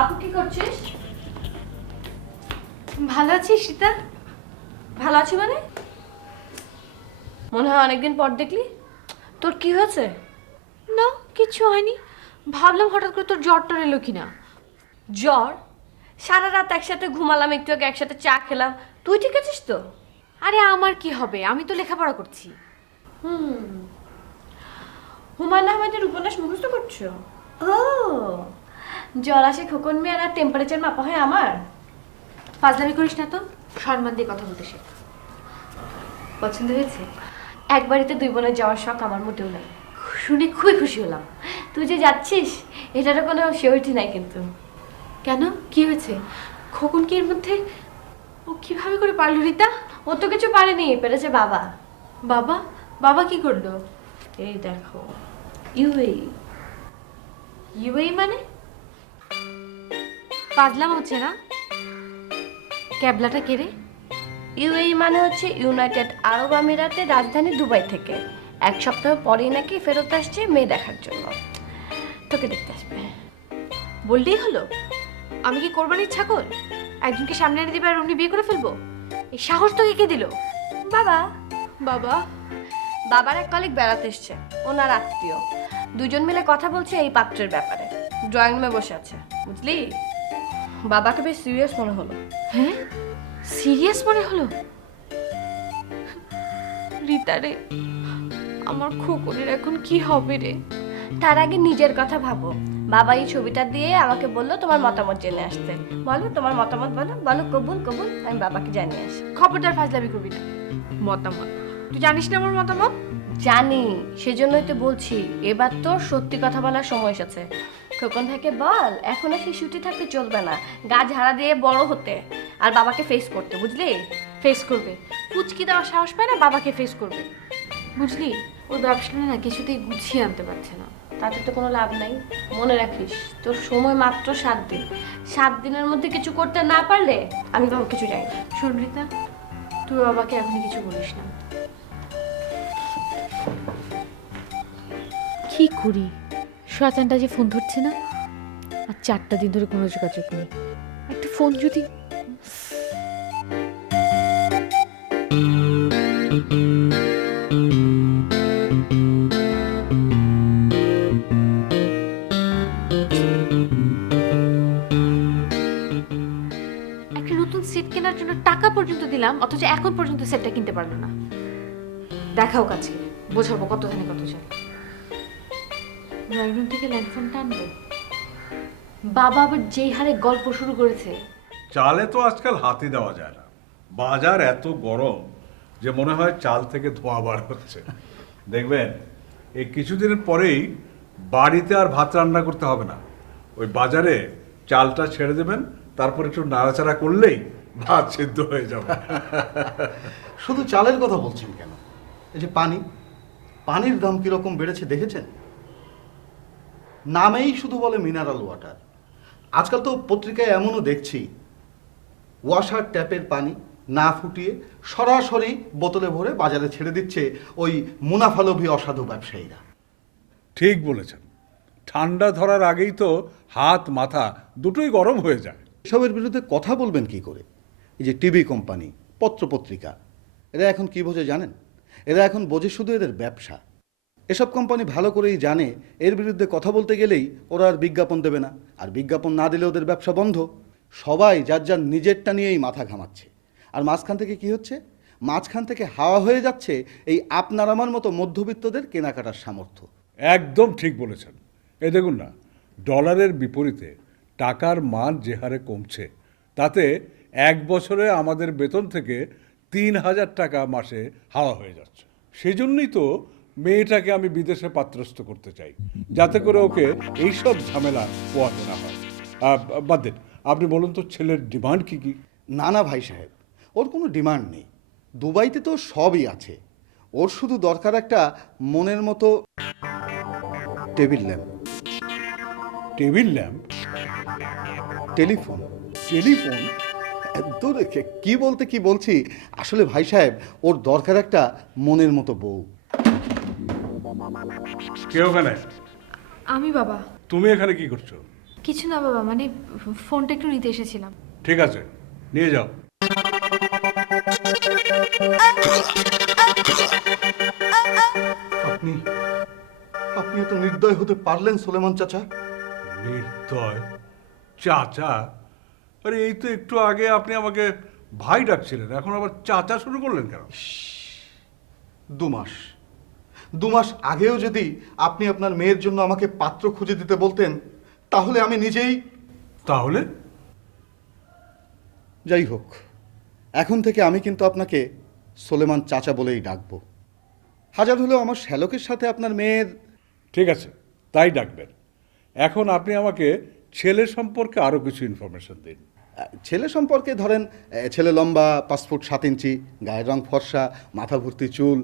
আপু কি করছিস? ভালো আছিস সীতা? ভালো আছি মানে? মনে হয় অনেকদিন পর দেখলি। তোর কি হয়েছে? না, কিচ্ছু হয়নি। ভাবলাম হঠাৎ করে তোর জ্বরটা এলো কিনা। জ্বর? সারা রাত একসাথে ঘুমালাম, একটু আগে একসাথে চা খেলাম। তুই ঠিক আছিস তো? আরে আমার কি হবে, আমি তো লেখাপড়া করছি। হুমায়ুন আহমেদের উপন্যাস মুখস্থ করছো? ও, জ্বর আসে খোকন মেয়ার আর টেম্পারেচার মাপা হয় আমার। ফাজলামি করিস না তো, সম্মান দিয়ে কথা বলতে শেখ। পছন্দ হয়েছে? এক বাড়িতে দুই বোনের যাওয়ার শখ আমার মোটেও নাই। শুনে খুবই খুশি হলাম। তুই যে যাচ্ছিস এটারও কোনো শিওরিটি নাই কিন্তু। কেন, কি হয়েছে? খোকন কি এর মধ্যে? ও কিভাবে করে পারলো রিতা? ও তো কিছু পারেনি, পেরেছে বাবা। বাবা? বাবা কি করলো? এই দেখো, ইউএই। ইউএই মানে? পাজলাম হচ্ছে না? ক্যাবলাটা কেড়ে? ইউএই মানে হচ্ছে ইউনাইটেড আরব আমিরাতের রাজধানী দুবাই থেকে 1 সপ্তাহ পরেই নাকি ফেরত আসছে মেয়ে দেখার জন্য। তোকে দেখতে আসবে। বললেই হলো? আমি কি কোরবানির ছাগল? একজনকে সামনে এনে দিবে আর অমনি বিয়ে করে ফেলবো? এই সাহস তোকে কে দিল? বাবা। বাবা? বাবার এক কলিগ বেড়াতে এসছে, ওনার আত্মীয়। দুজন মিলে কথা বলছে এই পাত্রের ব্যাপারে। ড্রয়িং রুমে বসে আছে, বুঝলি? বাবাকে বেশ সিরিয়াস মনে হলো। হ্যাঁ, সিরিয়াস মনে হলো? রিতা রে, আমার খোকনের এখন কি হবে রে? তার আগে নিজের কথা ভাবো। বাবা এই ছবিটা দিয়ে আমাকে বললো তোমার মতামত জেনে আসতে। বলো তোমার মতামত, বলো বলো, কবুল কবুল, আমি বাবাকে জানিয়ে আসি। খবরদার ফাজলামি করবি না। মতামত? তুই জানিস না আমার মতামত? জানি, সেজন্যই তো বলছি এবার তোর সত্যি কথা বলার সময় এসেছে। খোকন থেকে বল এখনো শিশুটি থাকতে চলবে না, গা ঝাড়া দিয়ে বড় হতে আর বাবাকে ফেস করতে, বুঝলি? ফেস করবে? পুচকি দেওয়ার সাহস পায় না, বাবাকে ফেস করবে। বুঝলি, ওর ব্যবসাটা না কিছুতেই গুছিয়ে আনতে পারছে না। তাতে তো কোনো লাভ নাই। মনে রাখিস তোর সময় মাত্র 7 দিন। 7 দিনের মধ্যে কিছু করতে না পারলে আমি বাবা কিছু জানি না। শোন রিতা, তুই বাবাকে এখনই কিছু বলিস না। কি করি, শয়তানটা যে ফোন ধরছে না, আর 4টা দিন ধরে কোনো যোগাযোগ নেই। একটা ফোন যদি... একটা নতুন সেট কেনার জন্য টাকা পর্যন্ত দিলাম, অথচ এখন পর্যন্ত সেটটা কিনতে পারলো না। দেখাও কাছে, বোঝাবো কত ধানে কত চাল। ড্রয়িং রুম থেকে ল্যান্ডফোনটা আনবো। বাবা আবার যেই হারে গল্প শুরু করেছে। চালে তো আজকাল হাতই দেওয়া যায় না। বাজার এত গরম যে মনে হয় চাল থেকে ধোঁয়া বার হচ্ছে। দেখবেন এই কিছুদিনের পরেই বাড়িতে আর ভাত রান্না করতে হবে না। ওই বাজারে চালটা ছেড়ে দেবেন, তারপর একটু নাড়াচাড়া করলেই ভাত সিদ্ধ হয়ে যাবে। শুধু চালের কথা বলছেন কেন? এই যে পানির দাম কিরকম বেড়েছে দেখেছেন? নামেই শুধু বলে মিনারেল ওয়াটার। আজকাল তো পত্রিকায় এমনও দেখছি, ওয়াসার ট্যাপের পানি না ফুটিয়ে সরাসরি বোতলে ভরে বাজারে ছেড়ে দিচ্ছে ওই মুনাফালোভী অসাধু ব্যবসায়ীরা। ঠিক বলেছেন, ঠান্ডা ধরার আগেই তো হাত মাথা দুটোই গরম হয়ে যায়। এসবের বিরুদ্ধে কথা বলবেন কি করে? এই যে টিভি কোম্পানি, পত্রপত্রিকা, এরা এখন কি বোঝে জানেন? এরা এখন বোঝে শুধু এদের ব্যবসা। এসব কোম্পানি ভালো করেই জানে এর বিরুদ্ধে কথা বলতে গেলেই ওরা আর বিজ্ঞাপন দেবে না, আর বিজ্ঞাপন না দিলে ওদের ব্যবসা বন্ধ। সবাই যার যার নিজেরটা নিয়েই মাথা ঘামাচ্ছে। আর মাঝখান থেকে কি হচ্ছে? মাঝখান থেকে হাওয়া হয়ে যাচ্ছে এই আপনার আমার মতো মধ্যবিত্তদের কেনাকাটার সামর্থ্য। একদম ঠিক বলেছেন। এই দেখুন না, ডলারের বিপরীতে টাকার মান যে হারে কমছে, তাতে 1 বছরে আমাদের বেতন থেকে 3,000 টাকা মাসে হাওয়া হয়ে যাচ্ছে। সেই জন্যই তো মেয়েটাকে আমি বিদেশে পাত্রস্থ করতে চাই, যাতে করে ওকে এইসব ঝামেলা পোয়াতে না হয়। বাদ দিন, আপনি বলুন তো ছেলের ডিমান্ড কি কি? না না ভাই সাহেব, ওর কোনো ডিমান্ড নেই। দুবাইতে তো সবই আছে। ওর শুধু দরকার একটা মনের মতো table lamp. Table lamp? Telephone. Telephone? দূর কি বলতে কি বলছি, আসলে ভাই সাহেব ওর দরকার একটা মনের মতো বউ। কে ওখানে? আমি বাবা। তুমি এখানে কি করছো? কিছু না বাবা, মানে ফোনটা একটু নিতে এসেছিলাম। ঠিক আছে, নিয়ে যাও। আপনি আপনি এত নির্দয় হতে পারলেন সুলেমান চাচা? নির্দয়? চাচা? আরে এই তো একটু আগে আপনি আমাকে ভাই ডাকছিলেন, এখন আবার চাচা শুরু করলেন কেন? 2 মাস আগেও যদি আপনি আপনার মেয়ের জন্য আমাকে পাত্র খুঁজে দিতে বলতেন, তাহলে আমি নিজেই। তাহলে? যাই হোক, এখন থেকে আমি কিন্তু আপনাকে সোলেমান চাচা বলেই ডাকবো। হাজার হলেও আমার শ্যালকের সাথে আপনার মেয়ের। ঠিক আছে, তাই ডাকবেন। এখন আপনি আমাকে ছেলে সম্পর্কে আরো কিছু ইনফরমেশন দিন। ছেলে সম্পর্কে ধরেন, ছেলে লম্বা 5 ফুট 7 ইঞ্চি, গায়ের রং ফর্সা, মাথা ভর্তি চুল,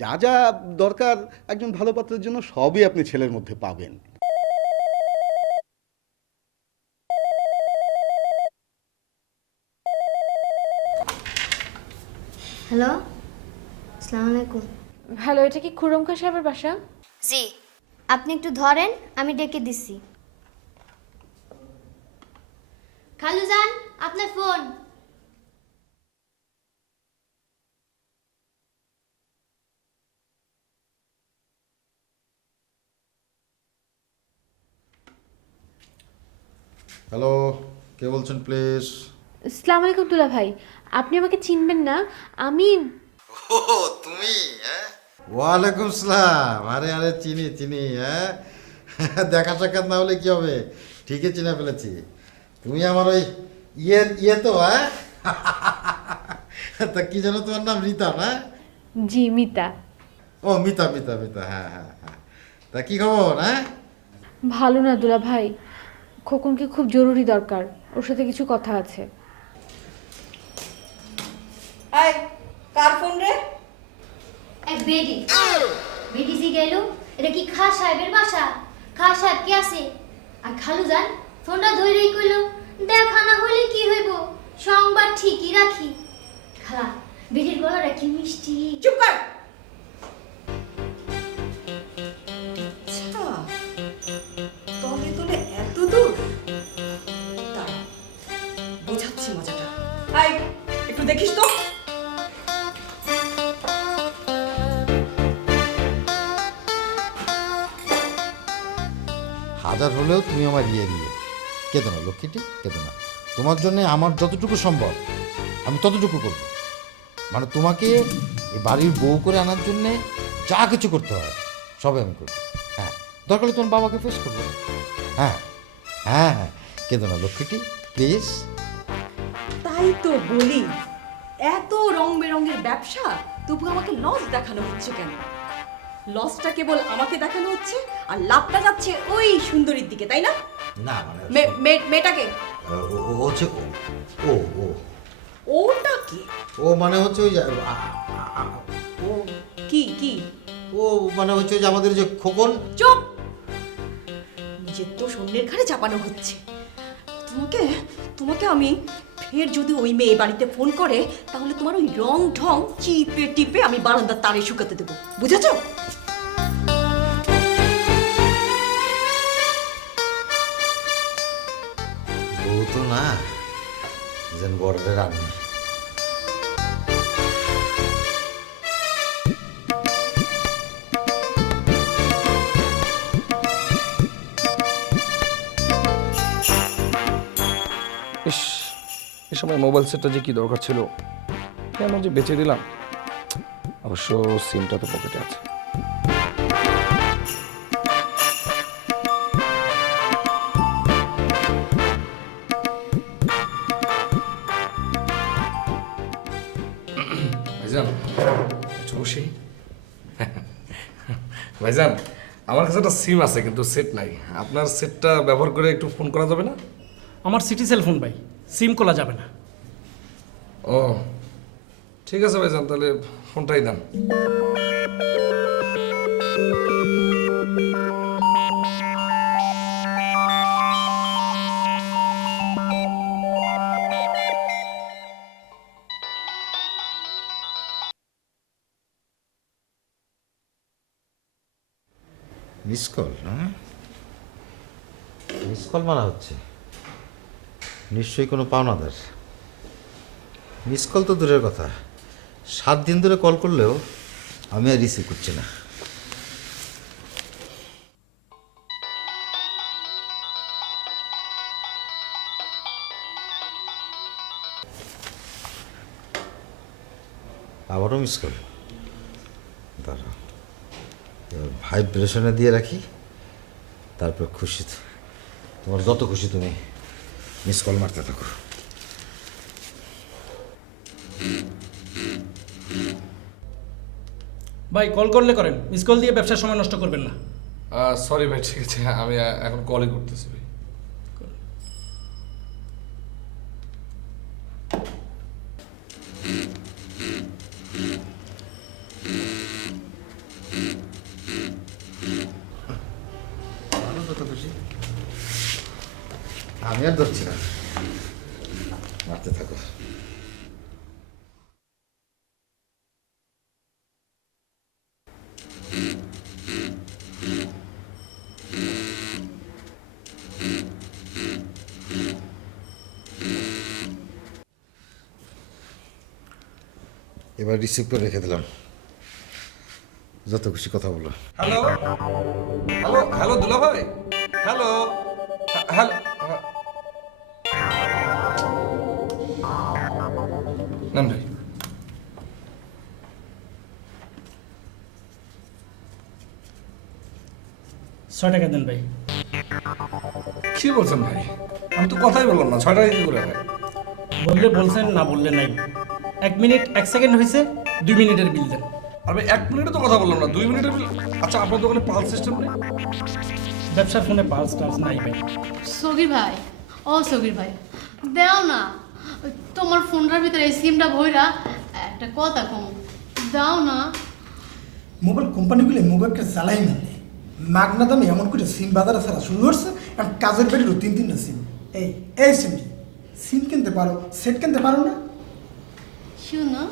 যা যা দরকার একজন ভালো পাত্রের জন্য সবই আপনি ছেলের মধ্যে পাবেন। হ্যালো, আসসালামু আলাইকুম। হ্যালো, এটা কি খুরম খা সাহেবের বাসা? জি, আপনি একটু ধরেন, আমি ডেকে দিচ্ছি। খালুজান, আপনার ফোন। হ্যালো, কে বলছেন প্লিজ? আসসালামু আলাইকুম দুলা ভাই, আপনি আমাকে চিনবেন না। আমি ও তুমি? হ্যাঁ, ওয়ালাইকুম সালাম। আরে আরে চিনি চিনি, হ্যাঁ। দেখা সাক্ষাৎ না হলে কি হবে, ঠিকই চিনে ফেলেছি। তুমি আমার ওই ইয়ে তো, হ্যাঁ। তা কি জানো তোমার নাম? রীতা না? জি মিতা। ও মিতা মিতা মিতা, হ্যাঁ হ্যাঁ হ্যাঁ। তা কি খবর? হ্যাঁ, ভালো না দুলা ভাই, খোকনকে খুব জরুরি দরকার, ওর সাথে কিছু কথা আছে। আয়, কার ফোন রে? এক বেডি বেডি জি গেল। এটা কি খা সাহেবের বাসা? খা সাহেব কি আছে? আর খালুজান ফোনটা ধরেই কইল, দেখা না হলে কি হইব, সংবাদ ঠিকই রাখি। খালা, বেডির গলাটা কি মিষ্টি। চুপ কর। আচ্ছা, তলে তলে এত দূর। দাঁড়া, বোঝাচ্ছি মজাটা। আয়, একটু দেখিস তো। হাজার হলেও তুমি আমার ইয়ে কেঁদো না লক্ষ্মীটি, কেঁদো না। তোমার জন্য আমার যতটুকু সম্ভব আমি ততটুকু করব। মানে তোমাকে এই বাড়ির বউ করে আনার জন্যে যা কিছু করতে হয় সবই আমি করব। হ্যাঁ, দরকার হলে তোমার বাবাকে ফেস করবো। হ্যাঁ হ্যাঁ হ্যাঁ, কেঁদো না লক্ষ্মীটি, প্লিজ। তাই তো বলি, এত রং বেরঙের ব্যবসা, তবু আমাকে লস দেখানো হচ্ছে কেন? লসটা কেবল আমাকে দেখানো হচ্ছে, আর লাভটা যাচ্ছে ওই সুন্দরীর দিকে, তাই না? না মানে মেয়েটাকে হচ্ছে ও ও ওটা কি? ও মানে হচ্ছে ওই ও কি কি? ও মানে হচ্ছে যে আমাদের যে খোকন। চুপ! নিজের তো অন্যের ঘাড়ে চাপানো হচ্ছে। তোমাকে তোমাকে আমি ফের যদি ওই মেয়ে বাড়িতে ফোন করে, তাহলে তোমার ওই রং ঢং চিপে টিপে আমি বারান্দার তারে শুকাতে দেবো, বুঝেছো? বউ তো না, যেন বড়দের রানী। ইস, এ সময় মোবাইল সেটটা যে কি দরকার ছিল, কেন যে বেঁচে দিলাম। অবশ্য সিমটা তো পকেটে আছে। ভাইজান একটু বসি। ভাইজান, আমার কাছে একটা সিম আছে কিন্তু সেট নাই। আপনার সেটটা ব্যবহার করে একটু ফোন করা যাবে না? আমার সিটি সেল ফোন ভাই, সিম খোলা যাবে না। ও ঠিক আছে ভাইজান, তাহলে ফোনটাই দেন। মিস কল, হ্যাঁ? মিস কল মারা হচ্ছে, নিশ্চয়ই কোনো পাওনাদার। মিস কল তো দূরের কথা, 7 দিন ধরে কল করলেও আমি আর রিসিভ করছি না। আবারও মিস কল, দাঁড়াও এবার ভাইব্রেশনে দিয়ে রাখি, তারপর খুশি তোমার যত খুশি তুমি মিস কল মারতে থাকো। ভাই কল করলে করেন, মিস কল দিয়ে ব্যবসার সময় নষ্ট করবেন না। সরি ভাই, ঠিক আছে, আমি এখন কলই করতেছি ভাই। যত খুশি, আমি আর ধরছি না, মারতে থাকো। এবার রিসিভ করে রেখে দিলাম, যত খুশি কথা বলো। হ্যালো হ্যালো হ্যালো দুলা ভাই, হ্যালো হ্যালো। নেন ভাই। ছয় টাকা দেন ভাই। কি বলছেন ভাই, আমি তো কথাই বললাম না, 6 টাকা কি করে হয়? বললে বলছেন, না বললে নাই। 1 মিনিট 1 সেকেন্ড হয়েছে, 2 মিনিটের বিল দেন। আর ভাই 1 মিনিটে তো কথা বললাম না, 2 মিনিটের বিল। আচ্ছা, আপনার দোকানে পালস সিস্টেম নেই? ব্যবসার ফোনে পালস টালস নাই ভাই। সগির ভাই, ও সগির ভাই, দাও না, ওই তোমার ফোনটার ভিতরে এই সিমটা ভইরা একটা কথা কম, দাও না। মোবাইল কোম্পানিগুলো মোবাইলটা চালাই মানে মাগনা দামে এমন করে সিম বাজারে ছাড়া শুরু করছে, কারণ কাজের বেরিয়েও 3-3টা সিম। এই সিম সিম কিনতে পারো, সেট কিনতে পারো না? শুনো,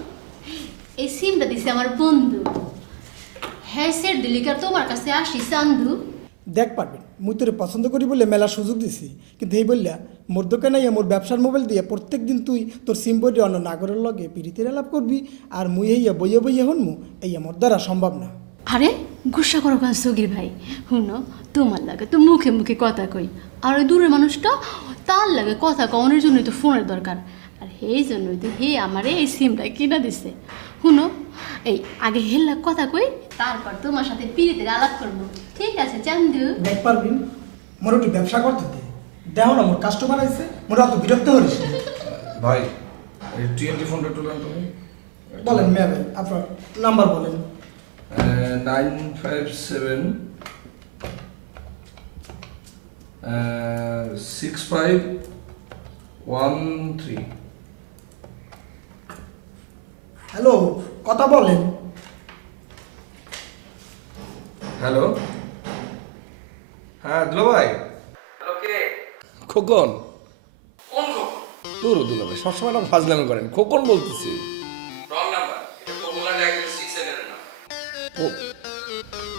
এই সিমটা দিছে আমার বন্ধু, হ্যাঁ সেট দিলি কি আর তোমার কাছে আসি চান্দু? দেখ পারবেন, মুই তোরে পছন্দ করি বলে মেলা সুযোগ দিছি, কিন্তু এই বললা মোর দোকানে মোর ব্যবসার মোবাইল দিয়ে প্রত্যেক দিন তুই তোর সিম বইটি অন্য নাগরের লগে পিড়িতের আলাপ করবি, আর মুই হইয়া বইয়ে বইয়ে হনমু, এই মোর দ্বারা সম্ভব না। আরে গুসা করো কেন সগির ভাই, শুনো তোমার লাগে তো মুখে মুখে কথা কই, আর ওই দূরের মানুষটা তার লাগে কথা কওয়ানোর জন্যই তো ফোনের দরকার, আর এই জন্যই তো হে আমারে এই সিমটা কিনা দিছে। শুনো, এই আগে হেল্লা কথা কই, তারপর তোমার সাথে পিড়িতের আলাপ করবো, ঠিক আছে চান্দু? দেখ পারবি, মোর একটু ব্যবসা করতে দে, দেখো না মোর কাস্টমার আছে, মোর অত বিরক্ত করিস না। ভাই এই TNT ফোনটা তুলেন তুমি। বলেন মেয়ে, আপনার নাম্বার বলেন। 957 6513। হ্যালো, কথা বলেন। হ্যালো, হ্যাঁ দুলা ভাই। হ্যালো, কে? খোকন। কোন খোকন? তোর দুলা ভাই সবসময় না ফাজলামি করেন, খোকন বলতেছি। রং নাম্বার, এটা পপুলার ডায়াগনস্টিক সেন্টারের নাম।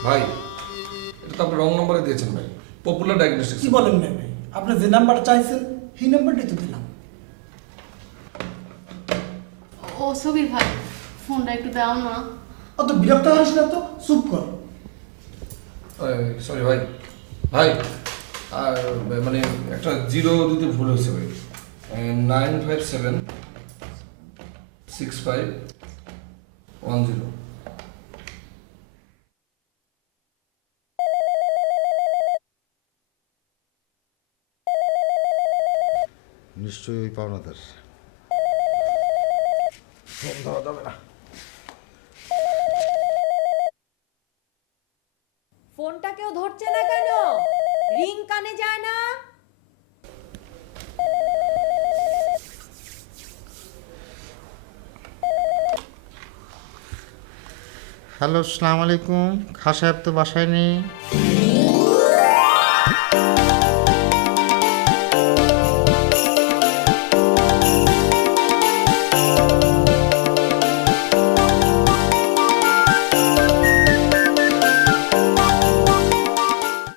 ভাই এটা তো আপনি রং নাম্বারে দিয়েছেন ভাই, পপুলার ডায়াগনস্টিক। কি বলেন মেয়ে ভাই, আপনি যে নাম্বার চাইছেন সেই নাম্বারটাই তো দিলাম। ও সগির ভাই, ফোনটা একটু দাও না। অত বিরক্ত করিস না তো, চুপ কর। সরি ভাই, ভাই আর মানে একটা 0 দিতে ভুল হয়েছে ভাই। 957 6510। নিশ্চয়ই ওই পাওনাদার। ফোন ধরা যাবে না। ফোনটা কেউ ধরছে না কেন? রিং কানে যায় না? হ্যালো, আসসালামু আলাইকুম। খান সাহেব তো বাসায় নেই।